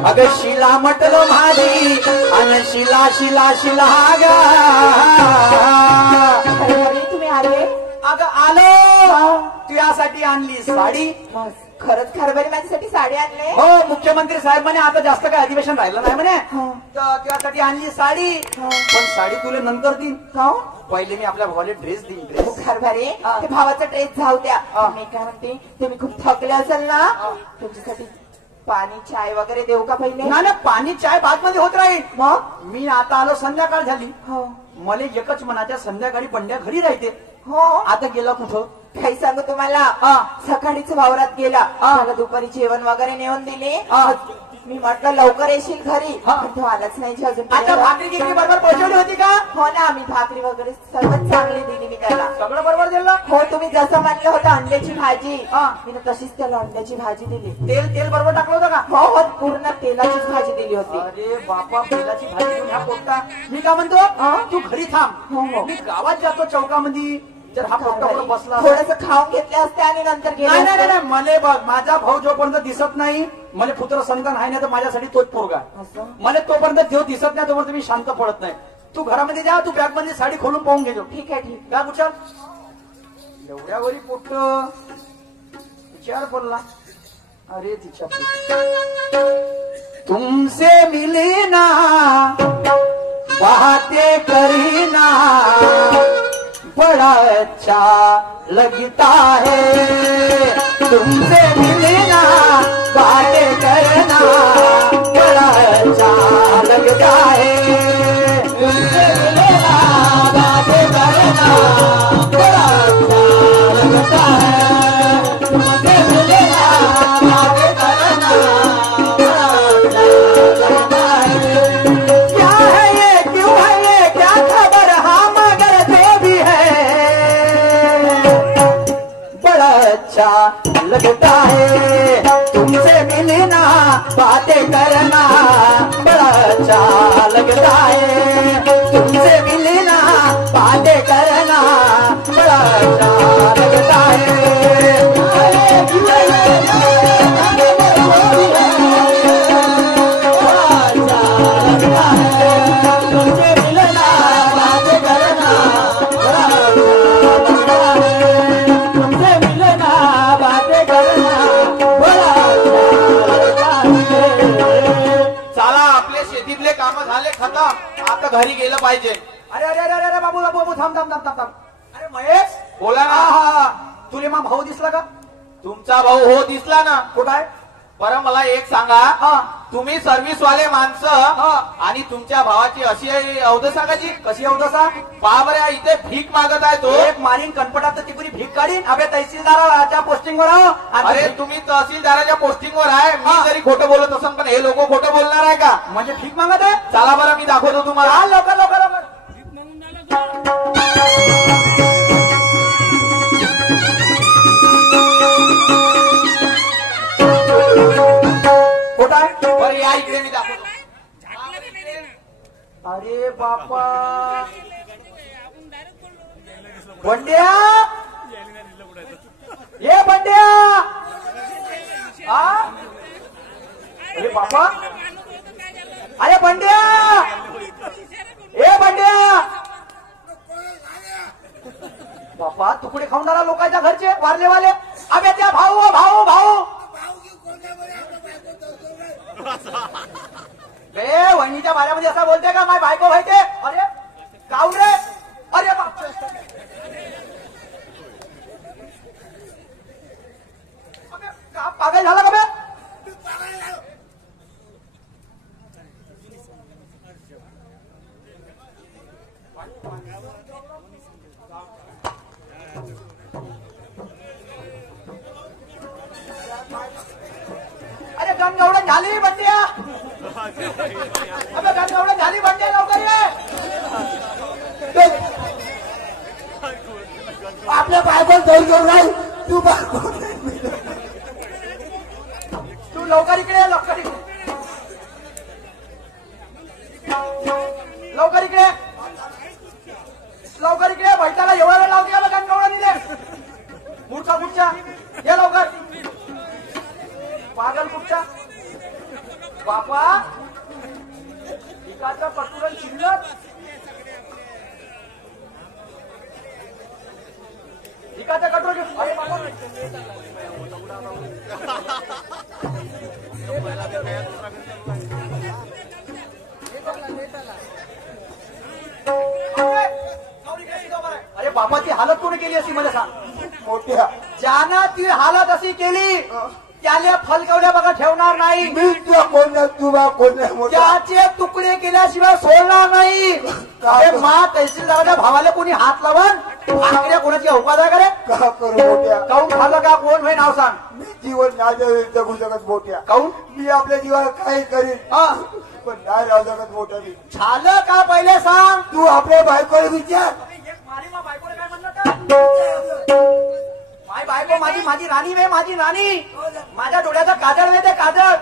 अग शिला म्हटलं माझी अन शिला शिला शिला गा तुम्ही आले अगं आलो तू यासाठी आणली साडी खरंच खरबरी माझ्यासाठी साडी आणले हो मुख्यमंत्री साहेब म्हणे आता जास्त काय अधिवेशन राहिलं नाही म्हणे तर त्यासाठी आणली साडी पण साडी तुला नंतर देईन पहिले मी आपल्या भावाला ड्रेस देईन ड्रेस खरबरी ते भावाचा ड्रेस जाऊ द्या मी काय म्हणते तुम्ही खूप थकले असेल ना तुमच्यासाठी पाणी चाय वगैरे देऊ का पहिले ना पाणी चाय बाद मध्ये होत राहील मग मी आता आलो संध्याकाळ झाली मला एकच मनाच्या संध्याकाळी बंड्या घरी राहते हो आता गेला कुठं काही सांगू तुम्हाला सकाळीच वावरात गेला मला दुपारी जेवण वगैरे नेऊन दिले मी म्हटलं लवकर येशील घरी तो आलाच नाही अजून आता भाकरी गिकरी बरोबर पोहोचवली होती का हो ना मी भाकरी वगैरे सर्वच चांगली दिली मी त्याला सगळं बरोबर दिलं हो तुम्ही जसं म्हणलं होतं अंड्याची भाजी मी तशीच त्याला अंड्याची भाजी दिली तेल तेल बरोबर टाकलं होतं का हो हो पूर्ण तेलाचीच भाजी दिली होती अरे बापा तेलाची भाजी घेऊन ह्या पोट्टा मी काय म्हणतो तू घरी थांब हो मी गावात जातो चौकामध्ये जर हा पोट्टा बसला थोडस खाऊन घेतले असते आणि नंतर नाही नाही नाही मला बघ माझा भाऊ जोपर्यंत दिसत नाही मला पुत्र संतान आहे ना तर माझ्यासाठी तोच पोरगा मला तोपर्यंत देव दिसत नाही तोपर्यंत मी शांत पडत नाही तू घरामध्ये जा तू बॅग मध्ये साडी खोलून पाहून घेजो ठीक आहे ठीक बॅग उचल एवढ्यावरी पोट विचार पडला अरे तिच्या तुमसे मिले ना बातें करीना बड़ा अच्छा लगता है तुमसे मिलना बातें करना बड़ा अच्छा लगता है तुमसे मिलना बातें करना बड़ा अच्छा लगता है तुमसे मिलना बातें करना बड़ा अच्छा लगता है क्या है ये क्यों है ये क्या खबर हम अगर थे भी है बड़ा अच्छा लगता है तुमसे मिलना बातें करना बड़ा अच्छा लगता है तुमसे मिलना बातें करना बड़ा अच्छा लगता है तुमसे मिलना बातें करना बड़ा अच्छा लगता है तुमसे मिलना बातें करना बड़ा अच्छा लगता है चला आपले शेतीतले काम झाले खतम आता घरी गेलं पाहिजे अरे अरे अरे अरे बाबू बाबू बाबू थांब थांब थांब थांब थांब अरे महेश बोला ना तुले मग भाऊ दिसला का तुमचा भाऊ हो दिसला ना कुठं आहे बरं मला एक सांगा तुम्ही सर्व्हिस वाले माणसं आणि तुमच्या भावाची अशी अवदसा कशी कशी अवदसा बाबऱ्या इथे भीक मागत आहे तो एक मारीन कणपटात तर ती पुरी भीक काढीन अबे तहसीलदाराच्या पोस्टिंगवर आहो अरे तुम्ही तहसीलदाराच्या पोस्टिंगवर आहे मी जरी खोटं बोलत असेल पण हे लोक खोटं बोलणार आहे का म्हणजे भीक मागत आहे चला बरं मी दाखवतो तुम्हाला लवकर लवकर लवकर कुठं आहे बरं या इकडे मी दाखवतो अरे बापा बंड्या ये बंड्या अरे बापा अरे बंड्या ए बंड्या बापा तुकडे खाऊन राहिला लोकांच्या घरचे वारलेवाले अबे त्या भाऊ भाऊ भाऊ ए वहिनीच्या बाऱ्यामध्ये असं बोलते का माय बायको व्हायचे अरे काऊन रे अरे बाप पागल झाला का बे अरे गम एवढं झाली बंड्या अबे गम एवढं झाली बंड्या लवकर ये आपल्या बायकोला दौड करून राहील तू बायको तू लवकर इकडे ये, लवकर इकडे लवकर इकडे लवकर इकडे बैठाला एवढा वेळ लावते याला गम एवढं दिले पुढचा पुढच्या ये लवकर पागल कुठचा बापा पिकाचं पटुरण शिल्लक पिकाचं कटोर अरे बाबा अरे बाबा ती हालत कोणी केली अशी मला सांग. मोठ्या ज्यानं ती हालत अशी केली त्याला फलकवल्या बघा ठेवणार नाही. मी तुला कोण नाही तुला कोण नाही मोठ्या त्याचे तुकडे केल्याशिवाय सोडणार नाही. अरे मा तहसीलदाराच्या भावाला कोणी हात लावून आकडे कोणाची अवकाश आहे का रे? का करू मोठ्या काऊन खाल्लं का कोण भाई नाव सांग. मी जीवन नाही जगू शकत मोठ्या काऊन मी आपल्या जीवाला काही करीन पण नाही राहू शकत मोठ्या मी. झालं का पहिले सांग. तू आपल्या बायकोला विचार बायकोला काय म्हणलं का माय बायको माझी माझी राणी वे माझी राणी माझ्या डोळ्याचा काजळ वे ते काजळ.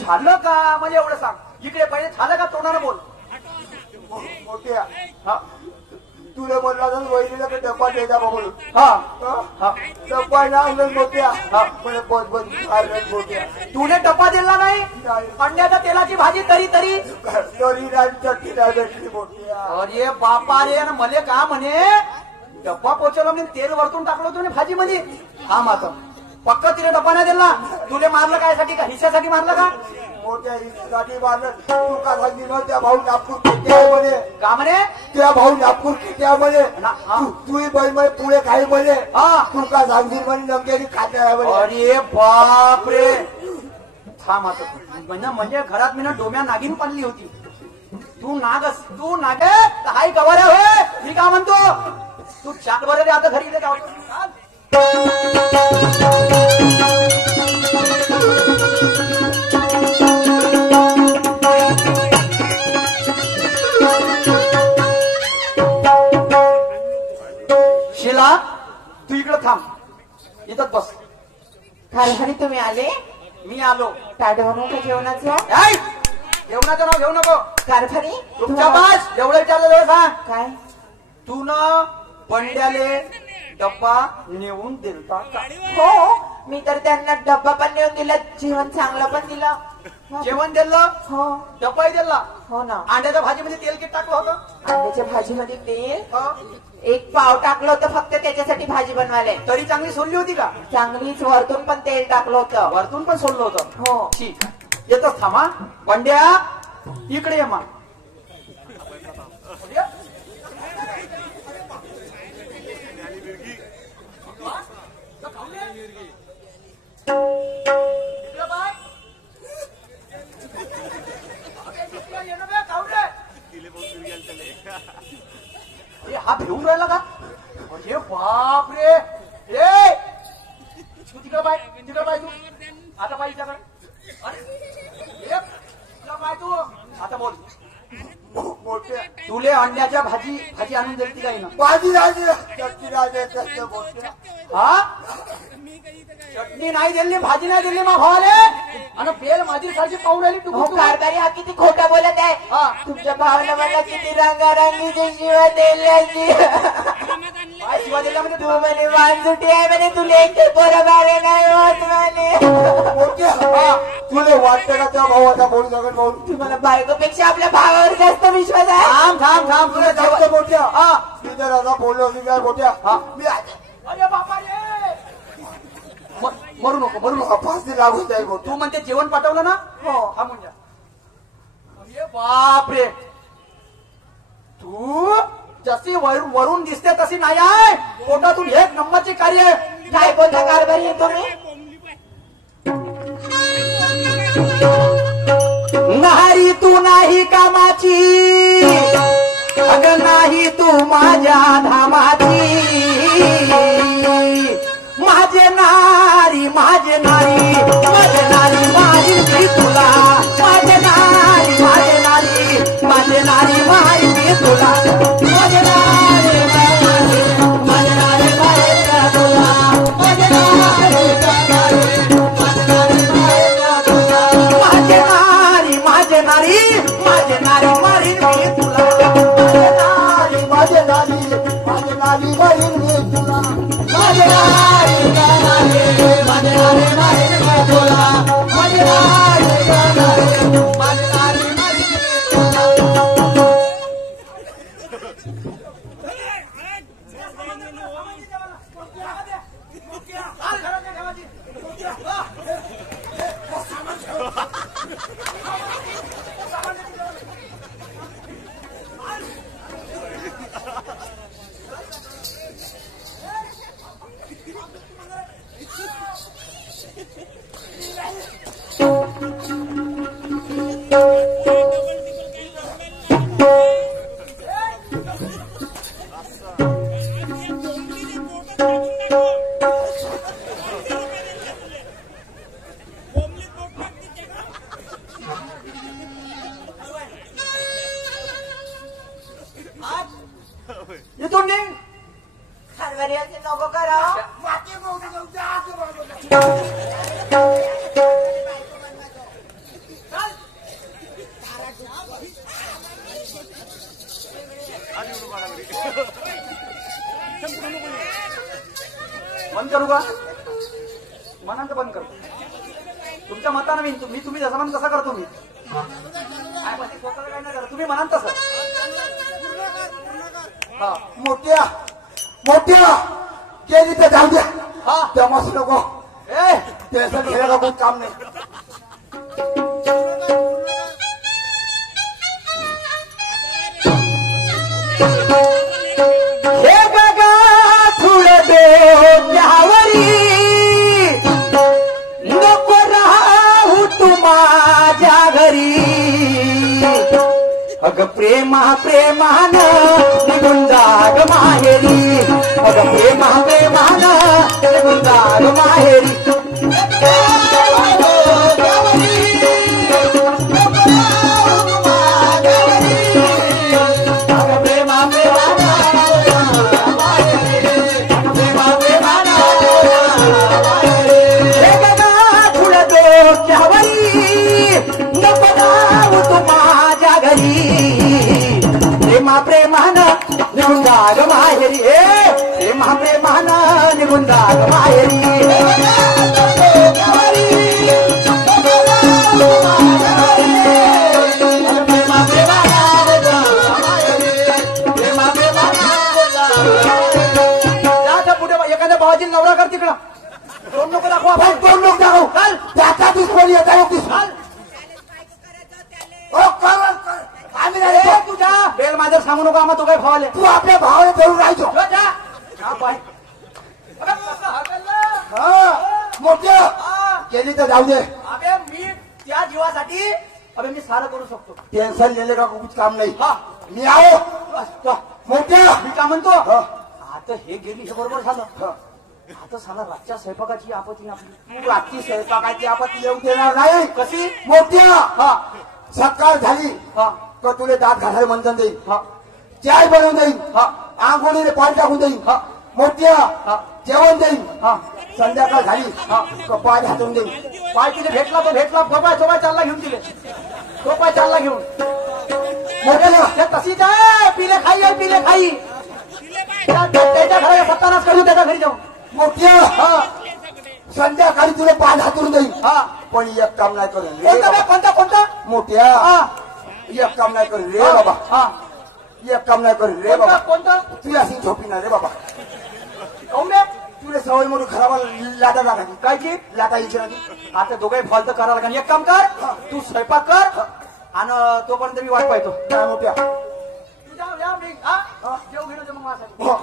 झालं का म्हणजे एवढं सांग. इकडे पहिले झालं का तोंडानं बोल. मोठ्या हा तुला म्हणला तर वहिनीला काही डब्बा द्यायचा बोलून हा डब्बा आणलं मोठ्या मला बस मोठ्या तुने डब्बा दिला नाही. अंड्याच्या तेलाची भाजी तरी तरी तरी चटणी नाही भेटली मोठ्या. अरे बापा रे मले का म्हणे डब्बा पोचवला म्हणजे तेल वरतून टाकलं तुने भाजी मध्ये. हा मात्र पक्क तिने डब्बा नाही दिला. तुले मारलं काय साठी का हिस्सासाठी मारलं का मोठ्या हिस्सासाठी मारलं. तू का सांगितलं त्या भाऊ नागपूर किती आहे म्हणे का म्हणे त्या भाऊ नागपूर किती आहे म्हणे तू बाई म्हणे पुढे काही म्हणे तू का सांगशील म्हणे नंगेली खाते आहे म्हणे. अरे बाप रे थांब आता म्हणजे घरात मी ना डोम्या नागिन पाडली होती. तू नागे हाय गवाऱ्या होय मी का म्हणतो. तू चार बरं रे आता घरी इथे जाऊ. शिला तू इकडं थांब इथंच बस. कारभारी तुम्ही आले. मी आलो. ताट बनवू का जेवणाचं. ऐ, जेवणाचं नाव घेऊ नको. कारभारी तुमच्या बास जेवढं विचारलं तेवढं सांग. काय तू न बंड्याले डब्बा नेऊन दिलता का. हो मी तर त्यांना डब्बा पण नेऊन दिला जेवण चांगलं पण दिलं. जेवण दिलं हो डब्बाही दिला. हो ना. अंड्याच्या भाजीमध्ये तेल किती टाकलं होतं. अंड्याच्या भाजीमध्ये तेल हं? 1 पाव टाकलं होतं फक्त त्याच्यासाठी भाजी बनवायला. तरी चांगली सोडली होती का. चांगलीच वरतून पण तेल टाकलं होतं. वरतून पण सोडलं होतं. हो ठीक येतच थांबा. बंड्या इकडे ये मा. हा भिवून राहिला का. अरे बाप रे. तू तिकडे पाय तू आता पाय त्याकडे. तू आता बोल. मोठ्या तुले अंड्याच्या भाजी आणून दिली काही ना. भाजी राजे चटणी राजे कसं मोठ्या हा चटणी नाही दिली भाजी नाही दिली मा भावाले आणि बेल माझी सारखी पाहून राहिली. हो कारभारी हा किती खोटा बोलत आहे. तुमच्या भावाला मला किती रंगारंगीची शिवा दिल्याची. काय शिवा दिला म्हणजे तू म्हणे वानजुटी आहे म्हणे तुला एक बरोबर नाही होत म्हणे. मोठ्या तुला वाटतं का त्या भावाचा बोलू शकत भाऊ तुम्हाला बायकोपेक्षा आपल्या भावावर जास्त विश्वास आहे. थांब तुला जास्त मोठ्या मी जर आता बोललो मी काय मोठ्या मी अरे बापा रे मरू नको फाशी लागून जाईल मोठ्या. तू म्हणते जेवण पाठवलं ना. हो हा म्हणजे अरे बाप रे तू जशी वरून दिसते तशी नाही आहे. पोटातून 1 नंबरची कार्य. काय बोलता कारभारी तुम्ही. नारी तू नाही कामाची अग नाही तू माझ्या धामाची. माझे नारी माझे नारी मारी मी तुला. माझे नारी मारी मी तुला. माझे नारी माझे नारी बंद करू का? मनांत बंद करतो. तुमच्या मतानं मी तुम्ही जसं म्हण तसा करतो मी. काय पण स्वतःला काय नाही करत तुम्ही म्हणाल तसं. हा मोठ्या मोठ्या केली तर जाऊ द्या. हा तेव्हाच नको ए त्याचं खेळायला खूप काम नाही. हे बघा थोडं डोक्यावरी नको राहू तू माझ्या घरी. अग प्रेमान निघून जाग माहेरी. अग प्रेमान निघून जाग माहेरी. प्रेमान निघून जाग माहेरी. प्रेमान निघून जाग माहेरी. पुढे एखाद्या भावाची नवरा कर तिकडं. दोन लोक दाखवा. दोन लोक दाखव. चाल त्याचा दुश्मन येत आहे चाल. आम्ही ए, तुझ्या बेल माझ्या सांगू नको आम्हा. तू काय भावाले तू आपल्या भावाला धरून राहायचो. मोठ्या केली तर जाऊ दे. अबे मी त्या जीवासाठी अबे मी सारं करू शकतो. टेन्शन लेले का कुछ काम नाही. हा मी आहो मोठ्या. मी का म्हणतो हा. आता हे गेली हे बरोबर झालं. हा. आता साला रातच्या स्वयंपाकाची आपत्ती आपली. तू रात्री स्वयंपाकाची आपत्ती येऊ देणार नाही. कशी मोठ्या हा सकाळ झाली हा का तुले दात घालायला मंथन देईल. हा चाय बनवून देईल. हा आंघोळीने पाणी टाकून देईल. हा. मोठ्या हा. जेवण देईल. हा संध्याकाळ झाली हा. का पाय हातून देईल. पाय तिथे भेटला तो भेटला. चोपाय चालला घेऊन तिले. चोपाय चालला घेऊन. मोठ्या तशीच आहे. पिले खाई आहे पिले खाई. त्याच्या घराला सत्तानाच करू त्याच्या घरी जाऊन. मोठ्या हा संध्याकाळी तुला पाय हातून देईल. हा पण एक काम नाही करेल रे कोणता बाबा. कोणता कोणता मोठ्या हा एक काम नाही करेल रे बाबा. हा एक काम नाही करेल रे कोणता बाबा. कोणता तू अशी झोपी ना रे बाबा. कौंबे तुला सवय मोठी खराब लाटा लागायची. काय की लाटा इथे आता दोघे फॉल तर करायला लागेल. एक काम कर तू स्वयंपाक कर आणि तोपर्यंत मी वाट पाहतो. काय मोठ्या तुझ्या या मी हा जेव घेऊन मग माझ्यासाठी. हो.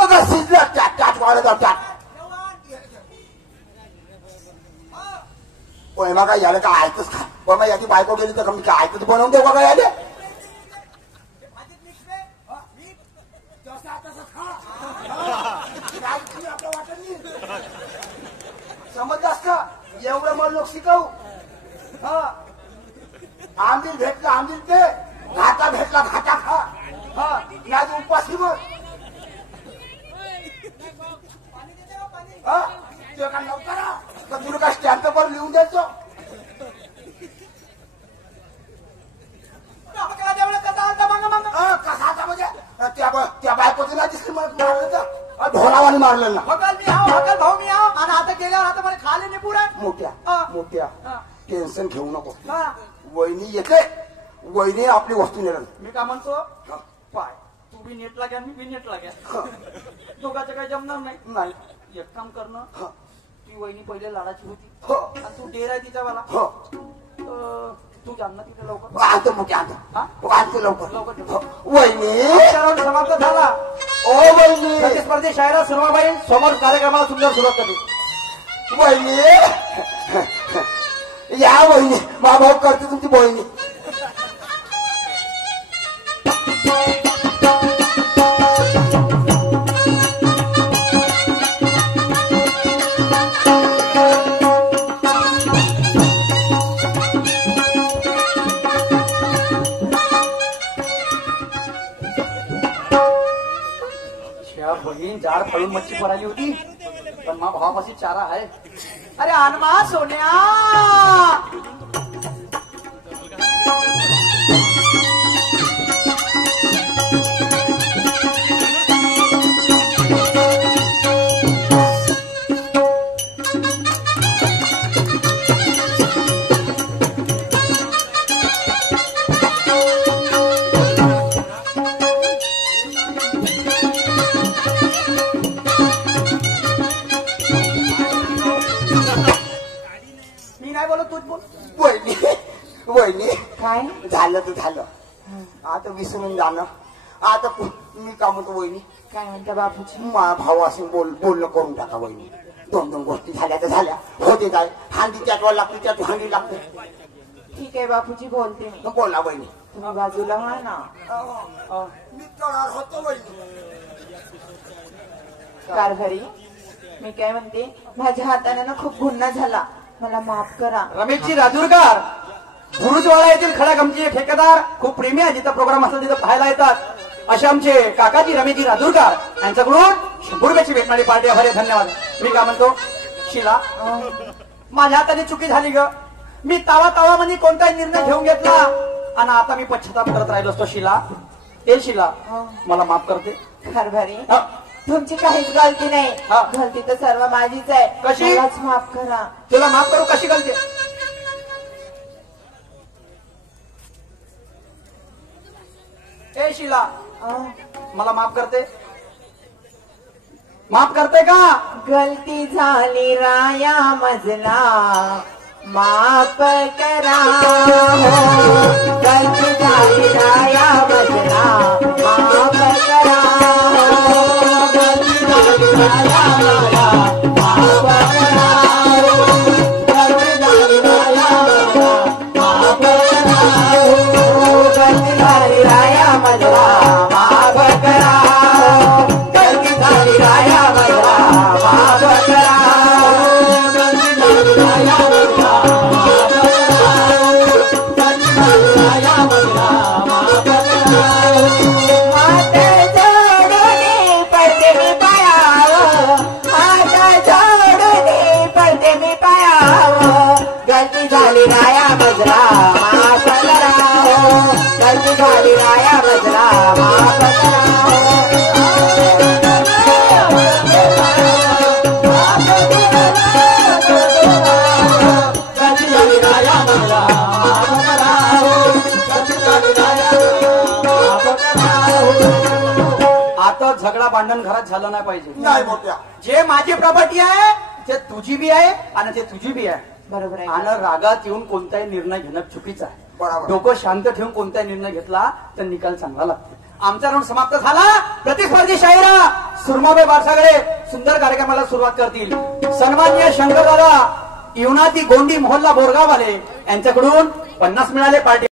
अगं शिजलं टाट टाट वाढत टाट. पण मग काय याला काय ऐकच खा. पण मग याची बायको गेली तर मी काय ऐकच बनवून देऊ का याले. समजलास का. एवढं मला लोक शिकवू. हा आंबील भेटलं आंबील पे. घाटा भेटला घाटा खा. हा याची उपाशी मग. हा ते काय लवकर तुला काय स्टॅम्प पेपर लिहून द्यायचो. कसा म्हणजे त्या बायकोची ना दिसली मारलं तर ढोलावानी मारलं ना. हकल मी आहो हकल भाऊ मी आहो. आणि आता गेल्यावर आता मला खाले नाही पुरा. मोठ्या हा. मोठ्या हा. टेन्शन घेऊ नको. हा. वहिनी येते. वहिनी आपली वस्तू नेलं. मी का म्हणतो पाय तू बी नेटला घ्या मी बी नेटला घ्या. दोघांचं काही जमणार नाही. नाही. एक काम करणं हा. ती वहिनी पहिले लाडाची होती. हो. आणि तू डेर आहे तिचा मला. हो तू जाण ना तिथे लवकर. आणतो मोठ्या हा? आणतो. आणतो लवकर. लवकर ठेव. हो. वहिनी अक्षरावर समाप्त झाला. ओ वहिनी प्रतिस्पर्धी शायरा सुरमाबाई समोर कार्यक्रमाला सुंदर सुरुवात करते. वहिनी या वहिनी मा भाऊ करते तुमची बहिणी. त्या बहीण जाड फाडून मच्छी पडाली होती पण मा भावापाशी चारा आहे. अरे आनमा सोन्या मी नाही बोलत तूच बोल. वहिनी वहिनी काय झालं तर झालं. आता विसरून जाणं. आता मी का म्हणतो वहिनी, काय म्हणता बापूजी? मा भाऊ असे बोलणं करून टाका वहिनी. दोन दोन गोष्टी झाल्या तर झाल्या, होते काय. हांडी त्याच्यावर लागते, त्यात हांडी लागते. ठीक आहे बापूजी, बोलते मी. तर बोला वहिनी. तुम्ही बाजूला व्हा ना. मी तळार होतो वहिनी. कारभारी, मी काय म्हणते, माझ्या हाताने ना खूप गुन्हा झाला, मला माफ करा. रमेशजी राजूरकर गुरुजवाडा येथील खडा गमतीचे ठेकेदार खूप प्रेमी आहे. जिथं प्रोग्राम असेल तिथं पाहायला येतात. असे आमचे काकाजी रमेशजी राजूरकर यांच्याकडून 100 रुपयाची भेटणारी पार्टी आहे. धन्यवाद. मी काय म्हणतो, शिला माझ्या हाताने चुकी झाली ग. मी तावा मध्ये कोणताही निर्णय घेऊन घेतला आणि आता मी पश्चाताप करत राहिलो असतो. शिला ए शिला मला माफ करते. कारभारी, हा. तुमची काहीच गलती नाही. हा. गलती तर सर्व माझीच आहे. कशी? मलाच माफ करा. तुला माफ करू कशी गलती? ए शिला मला माफ करते? माफ करते का? गलती झाली राया मजला, माफ करा हो. गलती झाली राया मजला, माफ करा हो. गलती झाली राया मजला, माफ करा हो. गलती झाली राया मजला, माफ करा हो. गलती झाली राया मजला, माफ करा हो. गलती झाली राया मजला, माफ करा हो. गलती झाली राया मजला, माफ करा हो. गलती झाली राया मजला, माफ करा हो. हात जोडून पडते मी पायावर, हात जोडून पडते मी पायावर. गलती झाली राया मजला, माफ करा हो. गलती झाली राया मजला, माफ करा हो. आता झगडा भांडण घरात झालं नाही पाहिजे. नाही मोठ्या. जे माझी प्रॉपर्टी आहे ते तुझी बी आहे आणि ते तुझी बी आहे. बरोबर आहे. आणि रागात येऊन कोणताही निर्णय घेणं चुकीचं आहे. बरोबर. डोकं शांत ठेवून कोणताही निर्णय घेतला तर निकाल चांगला लागतो. आमचा राऊंड समाप्त झाला. प्रतिस्पर्धी शाहिरा सुरमाबाई बारसागडे सुंदर कार्यक्रमाला सुरुवात करतील. सन्माननीय शंकरदादा युनाती गोंडी मोहल्ला बोरगाववाले यांच्याकडून 50 मिळाले. पार्टी